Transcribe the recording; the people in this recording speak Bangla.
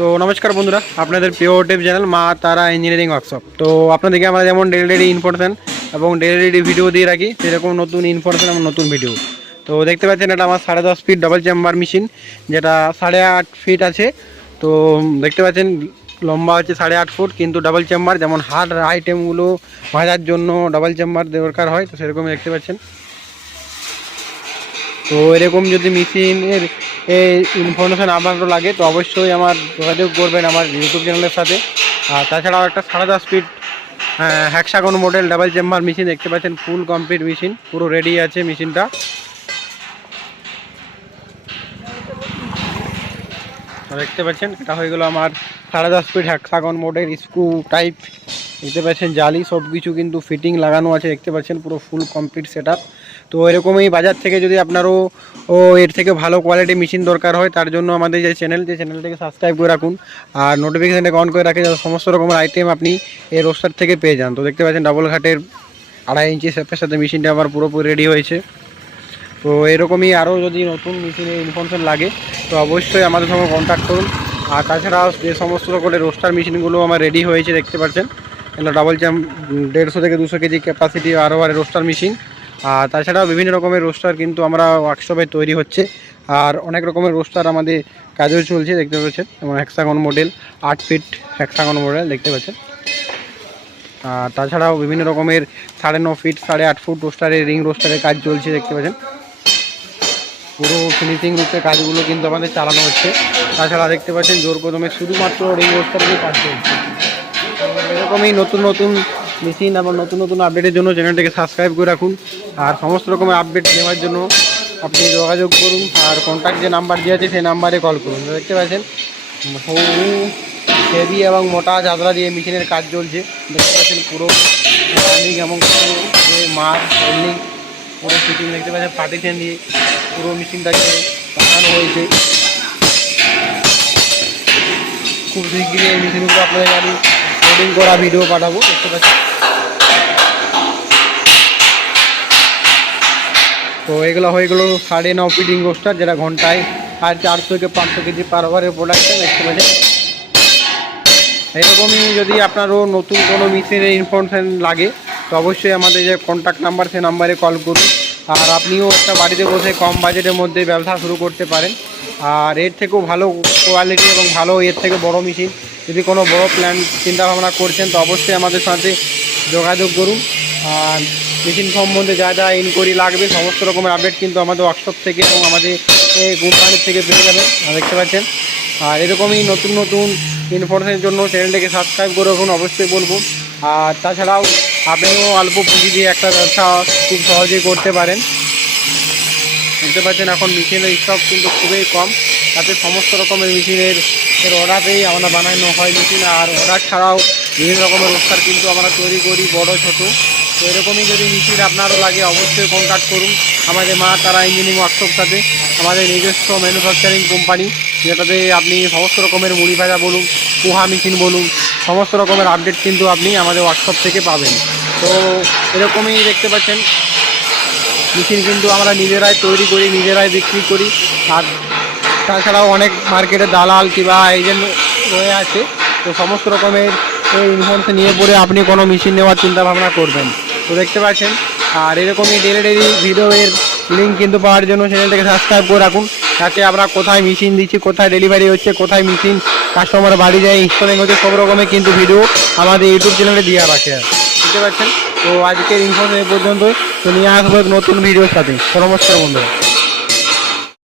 তো নমস্কার বন্ধুরা, আপনাদের প্রিয় টেপ চ্যানেল মা তারা ইঞ্জিনিয়ারিং ওয়ার্কশপ তো আপনাদেরকে আমরা যেমন ডেলি ডেলি ইনফরমেশন এবং ডেলি ডেলি ভিডিও দিয়ে রাখি, সেরকম নতুন ইনফরমেশন এবং নতুন ভিডিও তো দেখতে পাচ্ছেন এটা আমার সাড়ে দশ ফিট ডবল চেম্বার মেশিন যেটা সাড়ে আট ফিট আছে। তো দেখতে পাচ্ছেন, লম্বা হচ্ছে সাড়ে আট ফুট কিন্তু ডাবল চেম্বার যেমন হার্ড আইটেমগুলো ভাজার জন্য ডাবল চেম্বার দরকার হয়, তো সেরকম দেখতে পাচ্ছেন। তো এরকম যদি মেশিনের ইনফরমেশান আপনারও লাগে, তো অবশ্যই আমার যোগাযোগ করবেন আমার ইউটিউব চ্যানেলের সাথে। আর তাছাড়াও একটা সাড়ে দশ feet hexagon model double chamber machine দেখতে পাচ্ছেন ফুল কমপ্লিট মেশিন পুরো রেডি আছে মেশিনটা দেখতে পাচ্ছেন, এটা হয়ে গেলো আমার সাড়ে দশ feet hexagon model screw type দেখতে পাচ্ছেন, জালি সব কিছু কিন্তু ফিটিং লাগানো আছে, দেখতে পাচ্ছেন, পুরো ফুল কমপ্লিট সেট তো এরকমই বাজার থেকে যদি আপনারও, ও, এর থেকে ভালো কোয়ালিটি মেশিন দরকার হয়, তার জন্য আমাদের যে চ্যানেল যে চ্যানেলটাকে সাবস্ক্রাইব করে রাখুন। আর নোটিফিকেশানটাকে অন করে রাখে, যাতে সমস্ত রকমের আইটেম আপনি এই রোস্টার থেকে পেয়ে যান। তো দেখতে পাচ্ছেন ডাবল ঘাটের আড়াই ইঞ্চি শেপের সাথে মেশিনটা আমার পুরোপুরি রেডি হয়েছে। তো এরকমই আরও যদি নতুন মেশিনের ইনফরমেশন লাগে, তো অবশ্যই আমাদের সঙ্গে কন্ট্যাক্ট করুন। আর তাছাড়াও যে সমস্ত রকমের রোস্টার মেশিনগুলো আমার রেডি হয়েছে, দেখতে পাচ্ছেন। এগুলো ডাবল চ্যাম দেড়শো থেকে দুশো কেজি ক্যাপাসিটি আরও আর রোস্টার মেশিন আর তাছাড়াও বিভিন্ন রকমের রোস্টার কিন্তু আমরা ওয়ার্কশপে তৈরি হচ্ছে। আর অনেক রকমের রোস্টার আমাদের কাজেও চলছে, দেখতে পাচ্ছেন। যেমন হ্যাক্সাগন মডেল আট ফিট হ্যাক্সাগন মডেল দেখতে পাচ্ছেন। আর তাছাড়াও বিভিন্ন রকমের সাড়ে ন ফিট সাড়ে আট ফুট রোস্টারের রিং রোস্টারের কাজ চলছে, দেখতে পাচ্ছেন। পুরো ফিনিশিং রূপে কাজগুলো কিন্তু আমাদের চালানো হচ্ছে। তাছাড়া দেখতে পাচ্ছেন, জোর কদমে শুধুমাত্র রিং রোস্টারেরই কাজ চলছে। এরকমই নতুন নতুন মেশিন এবং নতুন নতুন আপডেটের জন্য চ্যানেলটাকে সাবস্ক্রাইব করে রাখুন। আর সমস্ত রকমের আপডেট নেওয়ার জন্য আপনি যোগাযোগ করুন আর কন্ট্যাক্ট যে নাম্বার দেওয়া আছে সেই নাম্বারে কল করুন। দেখতে পাচ্ছেন? হেভি এবং মোটা চাদরা দিয়ে মেশিনের কাজ চলছে। দেখতে পাচ্ছেন পুরো এবং যে হোল্ডিং পুরো ফিটিং দেখতে পাচ্ছেন পার্টিশন দিয়ে পুরো মেশিনটাকে বানানো হয়েছে। খুব শিগগিরই এই মেশিনগুলো আপনাদের আমি লোডিং করা ভিডিও পাঠাবো, দেখতে পাচ্ছেন? তো এগুলো হয়ে গেলো সাড়ে ন ফিটিং রোস্টার যেটা ঘন্টায় আর চারশো থেকে পাঁচশো কেজি পার ওভারের প্রোডাকশন দেখতে পাচ্ছেন? এরকমই যদি আপনারও নতুন কোনো মেশিনের ইনফরমেশান লাগে, তো অবশ্যই আমাদের যে কন্ট্যাক্ট নাম্বার সেই নাম্বারে কল করুন। আর আপনিও একটা বাড়িতে বসে কম বাজেটের মধ্যে ব্যবসা শুরু করতে পারেন। আর এর থেকেও ভালো কোয়ালিটি এবং ভালো এর থেকে বড় মেশিন যদি কোনো বড় প্ল্যান চিন্তাভাবনা করছেন, তো অবশ্যই আমাদের সাথে যোগাযোগ করুন। আর মেশিন সম্বন্ধে যা যা ইনকোয়ারি লাগবে, সমস্ত রকমের আপডেট কিন্তু আমাদের ওয়ার্কশপ থেকে এবং আমাদের কোম্পানির থেকে পেয়ে যাবেন দেখতে পাচ্ছেন। আর এরকমই নতুন নতুন ইনফরমেশনের জন্য চ্যানেলটাকে সাবস্ক্রাইব করে রাখুন, অবশ্যই বলব। আর তাছাড়াও আপনিও অল্প পুঁজি দিয়ে একটা ব্যবসা খুব সহজেই করতে পারেন। বুঝতে পারছেন এখন মেশিনের স্টক কিন্তু খুবই কম। তাতে সমস্ত রকমের মেশিনের এর অর্ডারেই আমরা বানানো হয় মেশিন। আর অর্ডার ছাড়াও বিভিন্ন রকমের রোস্টার কিন্তু আমরা তৈরি করি, বড়, ছোট। তো এরকমই যদি মেশিন আপনারও লাগে অবশ্যই কন্ট্যাক্ট করুন। আমাদের মা, তারা ইঞ্জিনিয়ারিং ওয়ার্কশপ সাথে আমাদের নিজস্ব ম্যানুফ্যাকচারিং কোম্পানি যেটাতে আপনি সমস্ত রকমের মুড়ি ভাজা বলুন, পোহা মেশিন বলুন, সমস্ত রকমের আপডেট কিন্তু আপনি আমাদের ওয়ার্কশপ থেকে পাবেন। তো এরকমই দেখতে পাচ্ছেন। মেশিন কিন্তু আমরা নিজেরাই তৈরি করি, নিজেরাই বিক্রি করি। আর তাছাড়াও অনেক মার্কেটে দালাল কিংবা এজেন্ট রয়ে আছে, তো সমস্ত রকমের ইনফরমেশন নিয়ে পড়ে আপনি কোনো মেশিন নেওয়ার চিন্তা ভাবনা করবেন। তো দেখতে পাচ্ছেন, আর এরকমই ডেলি ডেলি ভিডিওয়ের লিঙ্ক কিন্তু পাওয়ার জন্য চ্যানেলটাকে সাবস্ক্রাইব করে রাখুন যাতে আমরা কোথায় মেশিন দিচ্ছি, কোথায় ডেলিভারি হচ্ছে, কোথায় মেশিন কাস্টমার বাড়ি যায় ইনস্টলিং হচ্ছে, সব রকমের কিন্তু ভিডিও আমাদের ইউটিউব চ্যানেলে দেওয়া রাখে বুঝতে পারছেন তো আজকের ইনফরমেশন এই পর্যন্ত তো নিয়ে আসব নতুন ভিডিওর সাথে। নমস্কার বন্ধুরা।